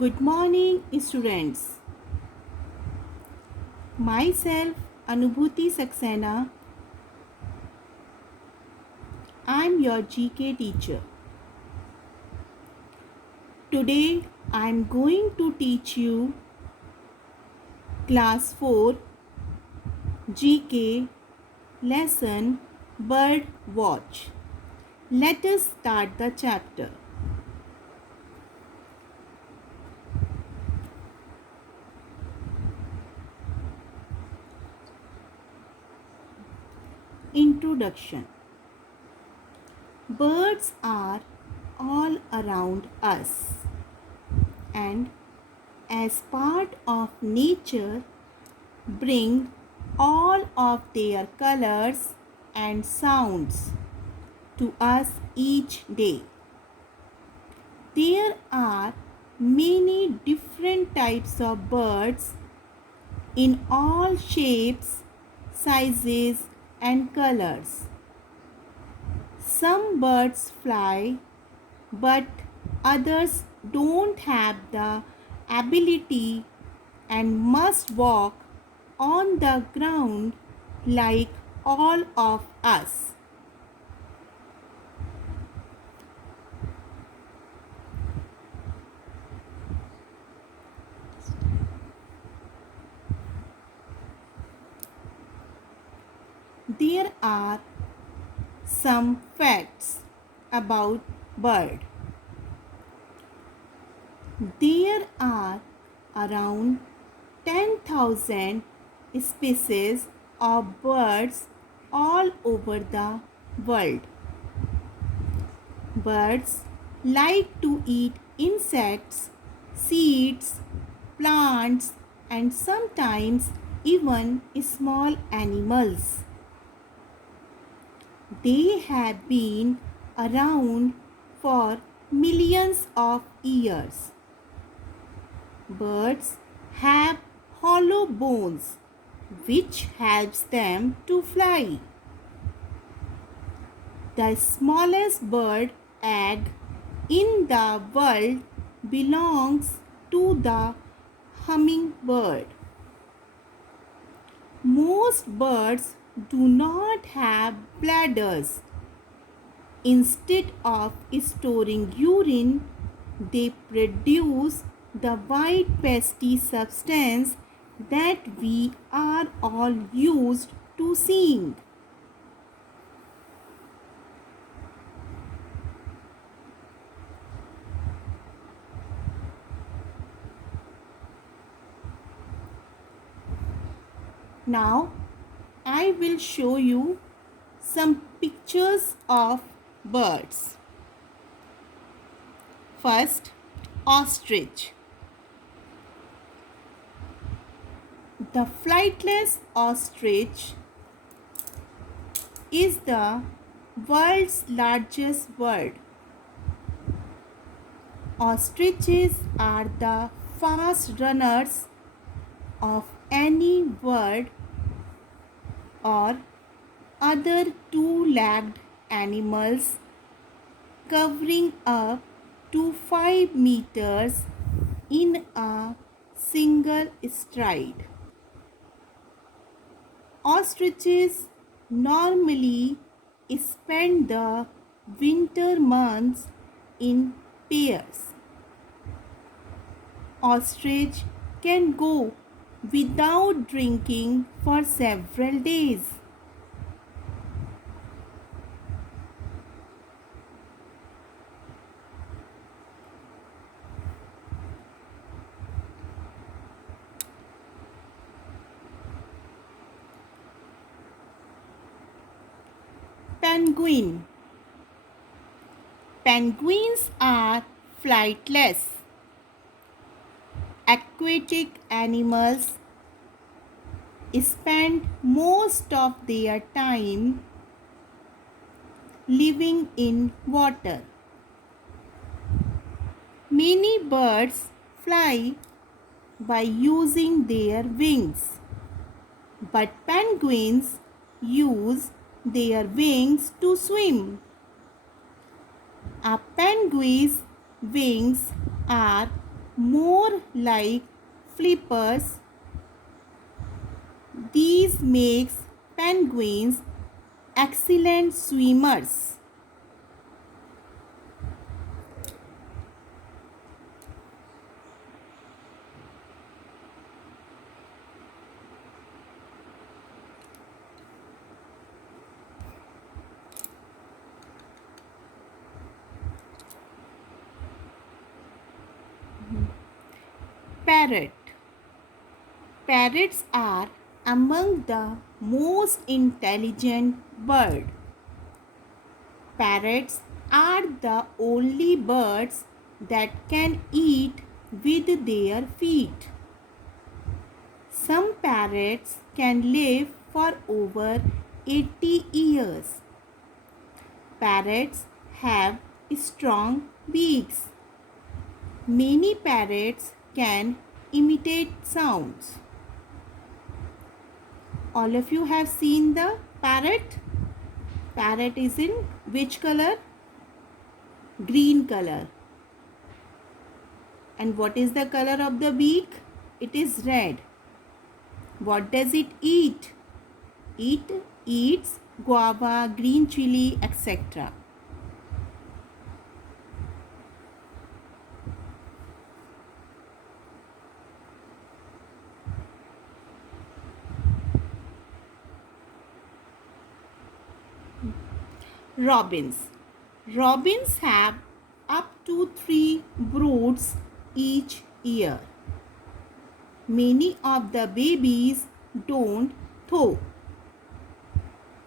Good morning, students. Myself, Anubhuti Saxena. I am your GK teacher. Today, I am going to teach you Class 4 GK lesson Bird Watch. Let us start the chapter. Introduction. Birds are all around us, and as part of nature, bring all of their colors and sounds to us each day. There are many different types of birds in all shapes, sizes, and colors. Some birds fly, but others don't have the ability and must walk on the ground like all of us. There are some facts about bird. There are around 10,000 species of birds all over the world. Birds like to eat insects, seeds, plants, and sometimes even small animals. They have been around for millions of years. Birds have hollow bones which helps them to fly. The smallest bird egg in the world belongs to the hummingbird. Most birds do not have bladders. Instead of storing urine, they produce the white pasty substance that we are all used to seeing. Now, I will show you some pictures of birds. First, ostrich. The flightless ostrich is the world's largest bird. Ostriches are the fast runners of any bird or other two-legged animals, covering up to 5 meters in a single stride. Ostriches normally spend the winter months in pairs. Ostrich can go without drinking for several days. Penguin. Penguins are flightless aquatic animals, spend most of their time living in water. Many birds fly by using their wings, but penguins use their wings to swim. A penguin's wings are more like flippers. These makes penguins excellent swimmers. Parrot. Parrots are among the most intelligent bird. Parrots are the only birds that can eat with their feet. Some parrots can live for over 80 years. Parrots have strong beaks. Many parrots can imitate sounds. All of you have seen the parrot. Parrot is in which color? Green color. And what is the color of the beak? It is red. What does it eat? It eats guava, green chili, etc. Robins. Robins have up to 3 broods each year. Many of the babies don't though.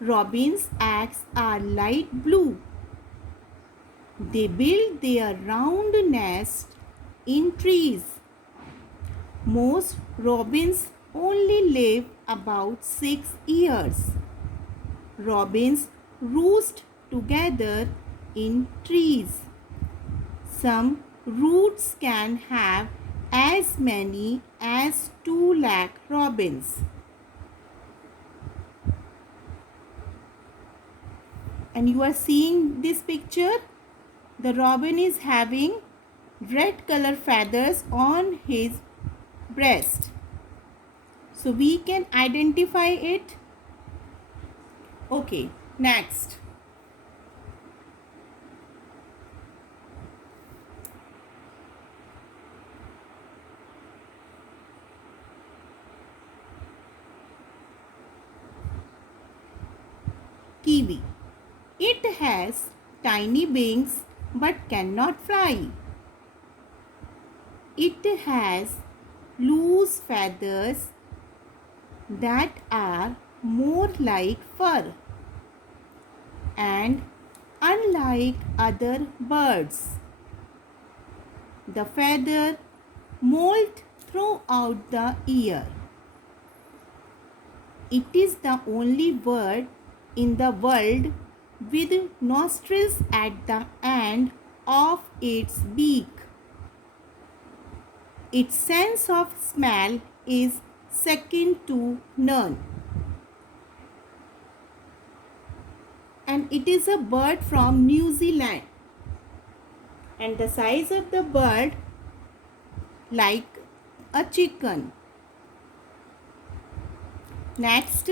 Robins' eggs are light blue. They build their round nest in trees. Most robins only live about 6 years. Robins roost together in trees. Some roosts can have as many as 2 lakh robins. And you are seeing this picture. The robin is having red color feathers on his breast. So we can identify it. Okay, next. Kiwi. It has tiny wings but cannot fly. It has loose feathers that are more like fur. And unlike other birds, the feather molt throughout the year. It is the only bird in the world with nostrils at the end of its beak. Its sense of smell is second to none. And it is a bird from New Zealand. And the size of the bird like a chicken. Next.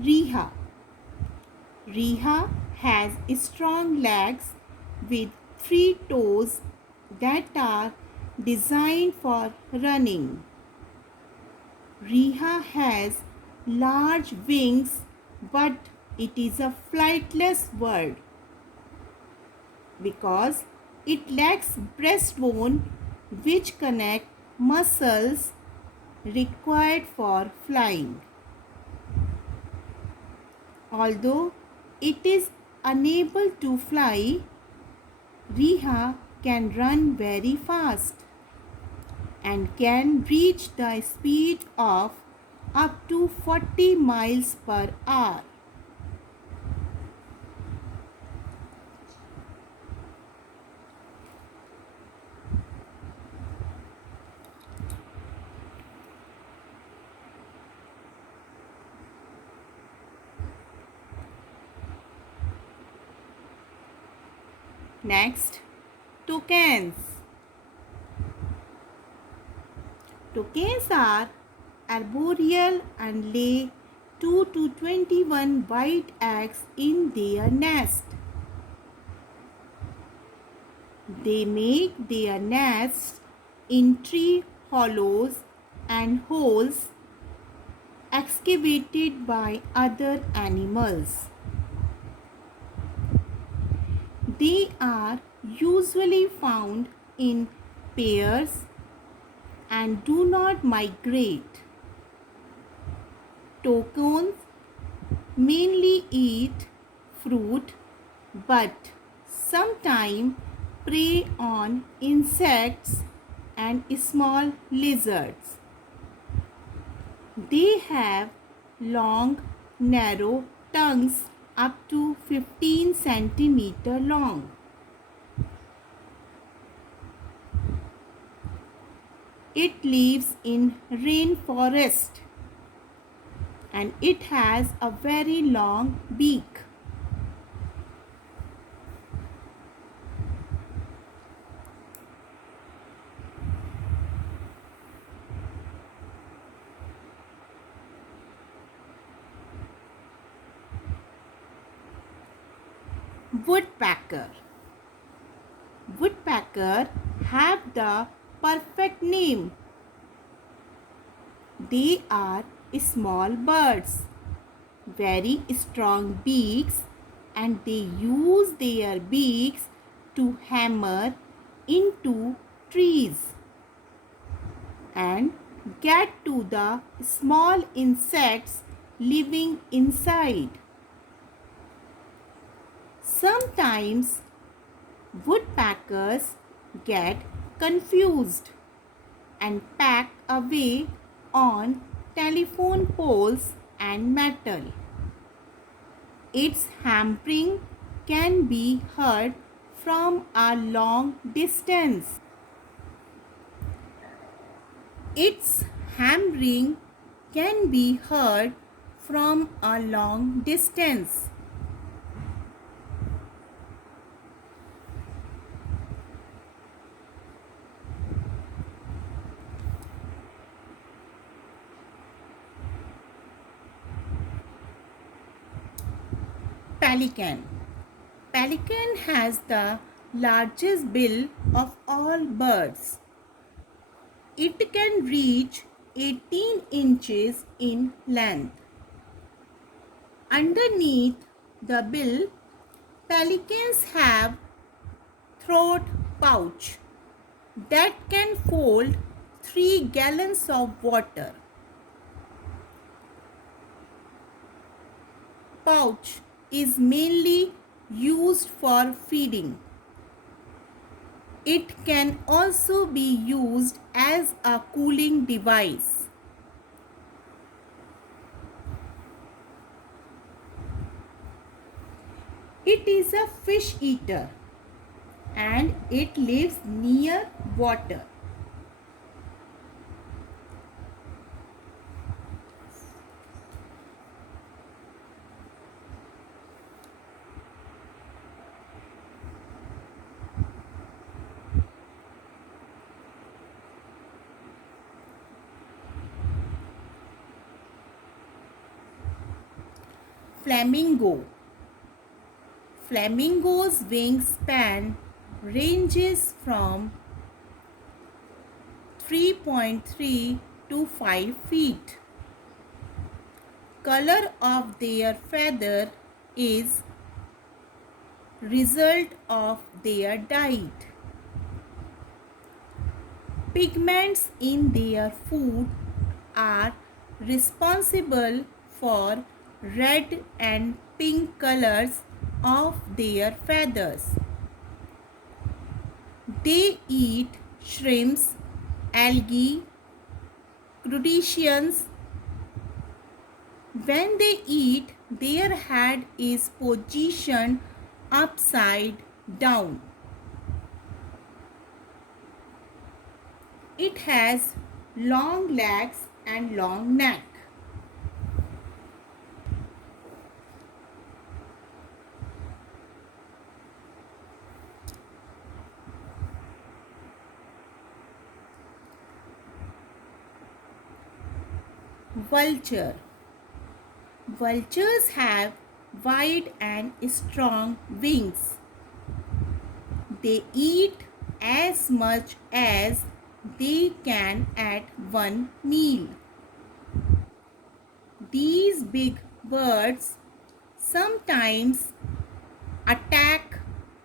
Riha. Riha has strong legs with 3 toes that are designed for running. Riha has large wings, but it is a flightless bird because it lacks breastbone, which connect muscles required for flying. Although it is unable to fly, Riha can run very fast and can reach the speed of up to 40 miles per hour. Next, toucans. Toucans are arboreal and lay 2 to 21 white eggs in their nest. They make their nests in tree hollows and holes excavated by other animals. They are usually found in pairs and do not migrate. Toucans mainly eat fruit but sometimes prey on insects and small lizards. They have long, narrow tongues up to 15 centimeter long. It lives in rainforest and it has a very long beak. Woodpecker. Woodpecker have the perfect name. They are small birds, very strong beaks, and they use their beaks to hammer into trees and get to the small insects living inside. Sometimes woodpeckers get confused and peck away on telephone poles and metal. Its hammering can be heard from a long distance. Its hammering can be heard from a long distance. Pelican. Pelican has the largest bill of all birds. It can reach 18 inches in length. Underneath the bill, pelicans have throat pouch that can hold 3 gallons of water. Pouch is mainly used for feeding. It can also be used as a cooling device. It is a fish eater and it lives near water. Flamingo. Flamingo's wingspan ranges from 3.3 to 5 feet. Color of their feather is result of their diet. Pigments in their food are responsible for red and pink colors of their feathers. They eat shrimps, algae, crustaceans. When they eat, their head is positioned upside down. It has long legs and long neck. Vulture. Vultures have wide and strong wings. They eat as much as they can at one meal. These big birds sometimes attack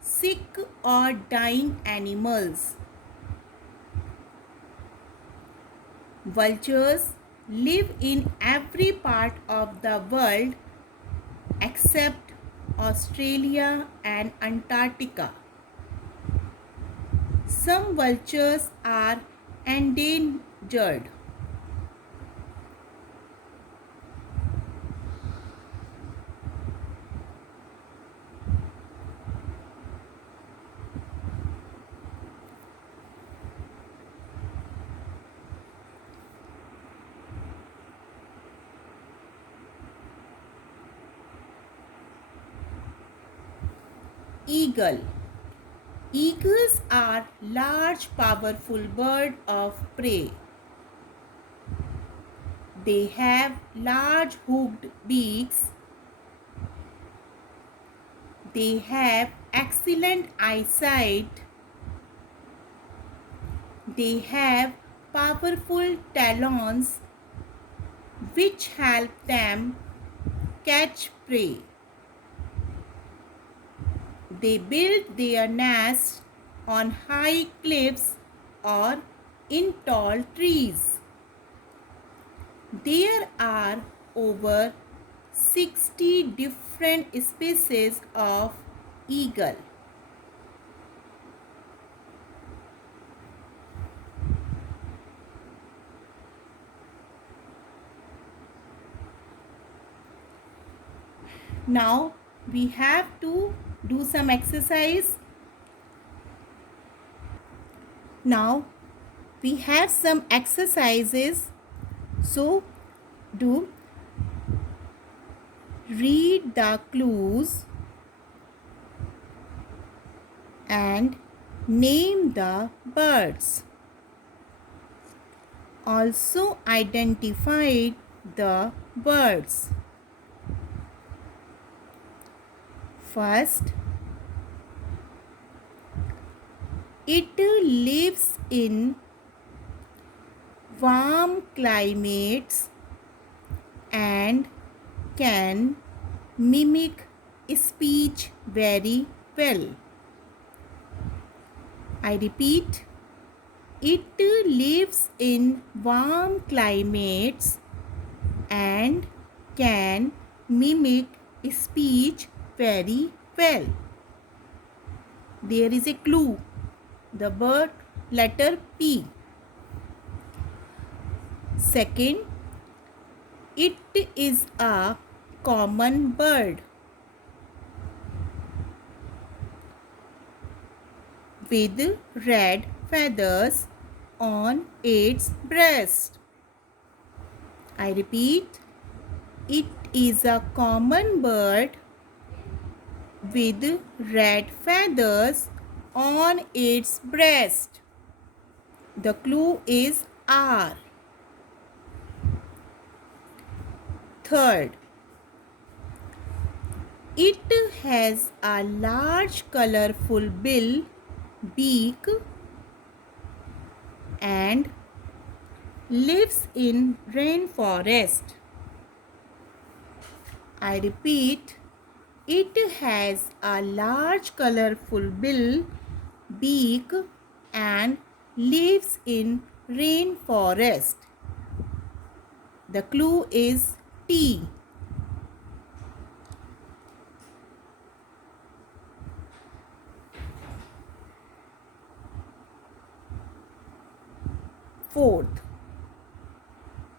sick or dying animals. Vultures live in every part of the world except Australia and Antarctica. Some vultures are endangered. Eagle. Eagles are large, powerful birds of prey. They have large hooked beaks. They have excellent eyesight. They have powerful talons which help them catch prey. They build their nests on high cliffs or in tall trees. There are over 60 different species of eagle. Now we have to do some exercise. Now we have some exercises. So do read the clues and name the birds. Also identify the birds. First, it lives in warm climates and can mimic speech very well. I repeat, it lives in warm climates and can mimic speech very well. There is a clue. The bird letter P. Second, it is a common bird with red feathers on its breast. I repeat, it is a common bird with red feathers on its breast. The clue is R. Third, it has a large colorful bill, beak and lives in rainforest. I repeat, it has a large colorful bill, beak and lives in rainforest. The clue is T. Fourth,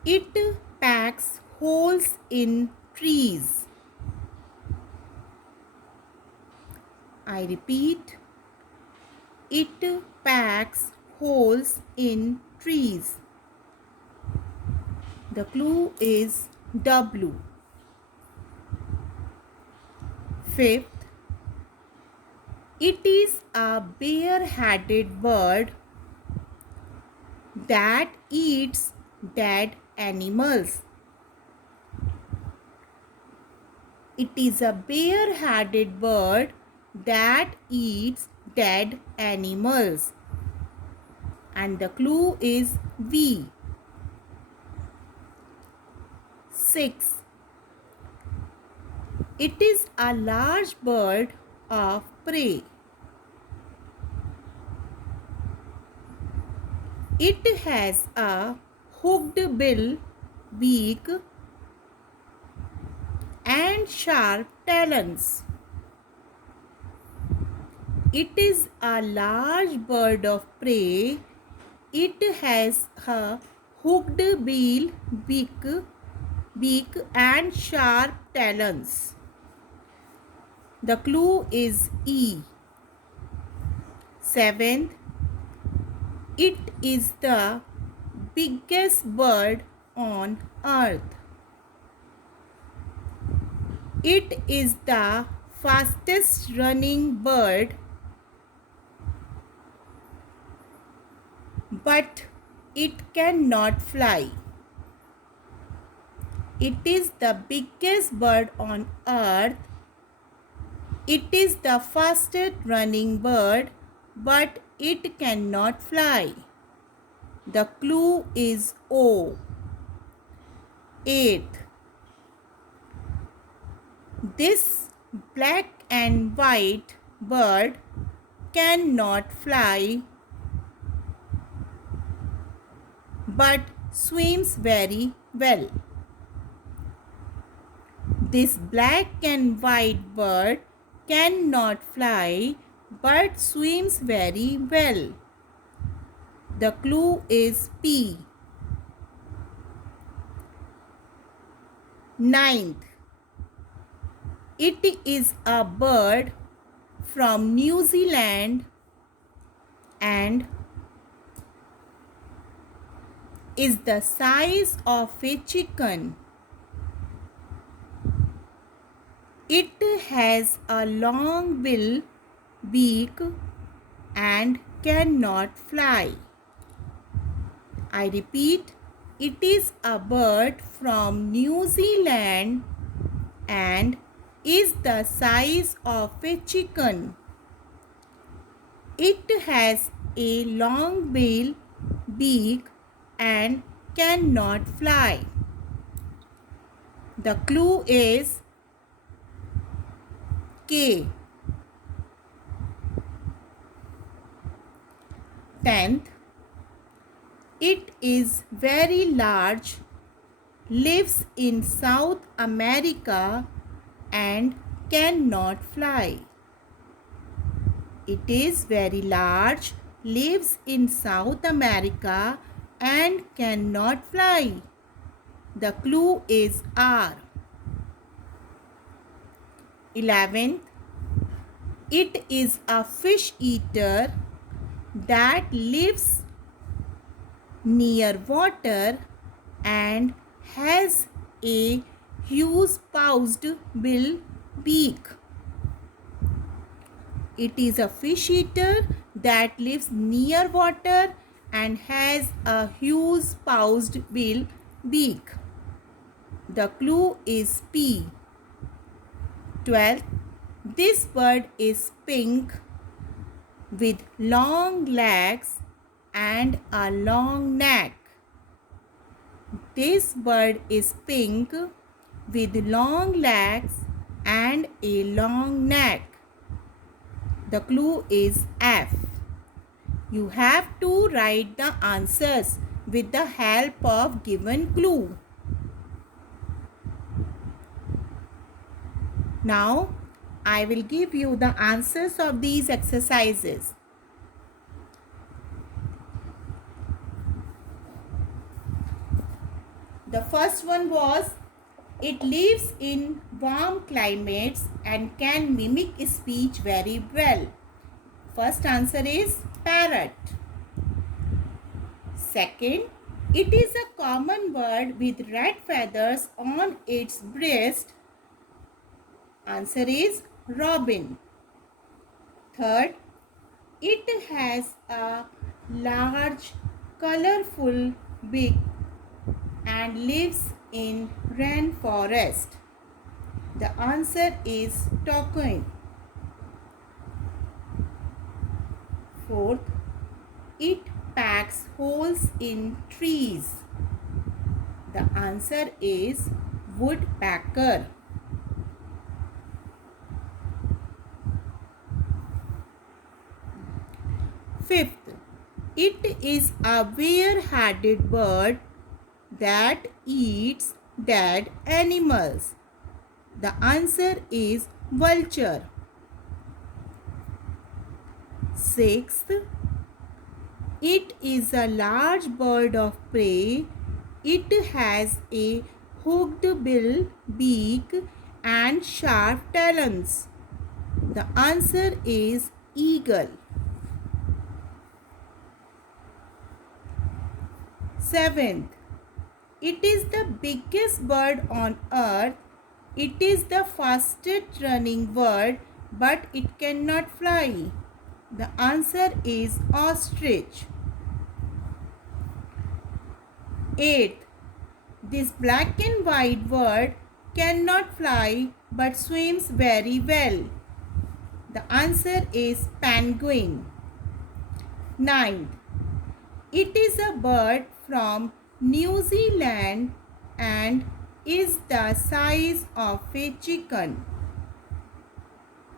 it packs holes in trees. I repeat, it packs holes in trees. The clue is W. Fifth, it is a bare-headed bird that eats dead animals. It is a bare-headed bird that eats dead animals. And the clue is V. 6. It is a large bird of prey. It has a hooked bill, beak, and sharp talons. It is a large bird of prey. It has a hooked bill, beak and sharp talons. The clue is E. 7th, it is the biggest bird on earth. It is the fastest running bird, but it cannot fly. It is the biggest bird on earth. It is the fastest running bird, but it cannot fly. The clue is O. 8th, this black and white bird cannot fly but swims very well. This black and white bird cannot fly but swims very well. The clue is P. 9th, it is a bird from New Zealand and is the size of a chicken. It has a long bill, beak and cannot fly. I repeat, it is a bird from New Zealand and is the size of a chicken. It has a long bill, beak and cannot fly. The clue is K. 10th, it is very large, lives in South America and cannot fly. It is very large, lives in South America and cannot fly. The clue is R. 11th, it is a fish eater that lives near water and has a huge pouched bill, beak. It is a fish eater that lives near water and has a huge pouched bill, beak. The clue is P. 12th, this bird is pink with long legs and a long neck. This bird is pink with long legs and a long neck. The clue is F. You have to write the answers with the help of given clue. Now, I will give you the answers of these exercises. The first one was, it lives in warm climates and can mimic speech very well. First answer is parrot. Second, it is a common bird with red feathers on its breast. Answer is robin. Third, it has a large, colorful beak and lives in rainforest. The answer is toucan. Fourth, it packs holes in trees. The answer is woodpecker. Fifth, it is a bare-headed bird that eats dead animals. The answer is vulture. Sixth, it is a large bird of prey. It has a hooked bill, beak, and sharp talons. The answer is eagle. Seventh, it is the biggest bird on earth. It is the fastest running bird, but it cannot fly. The answer is ostrich. Eighth, this black and white bird cannot fly but swims very well. The answer is penguin. Ninth, it is a bird from New Zealand and is the size of a chicken.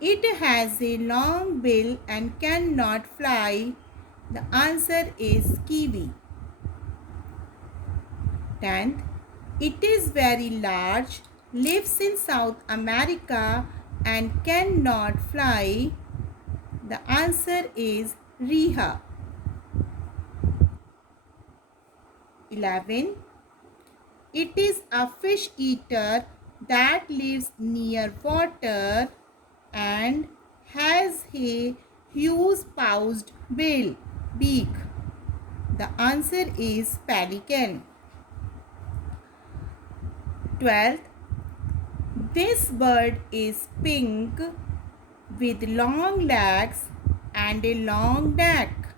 It has a long bill and cannot fly. The answer is kiwi. 10th, it is very large, lives in South America and cannot fly. The answer is rhea. 11, it is a fish eater that lives near water and has a huge pouched beak. The answer is pelican. 12th, this bird is pink with long legs and a long neck.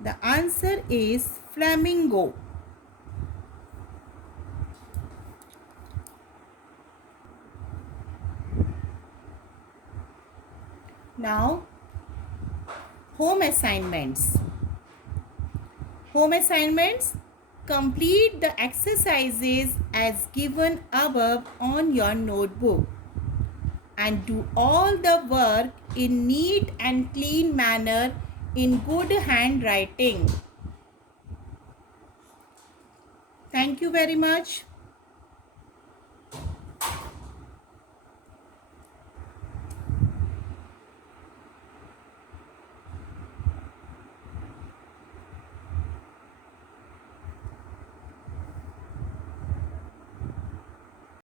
The answer is flamingo. Now, home assignments. Home assignments. Complete the exercises as given above on your notebook and do all the work in neat and clean manner in good handwriting. Thank you very much.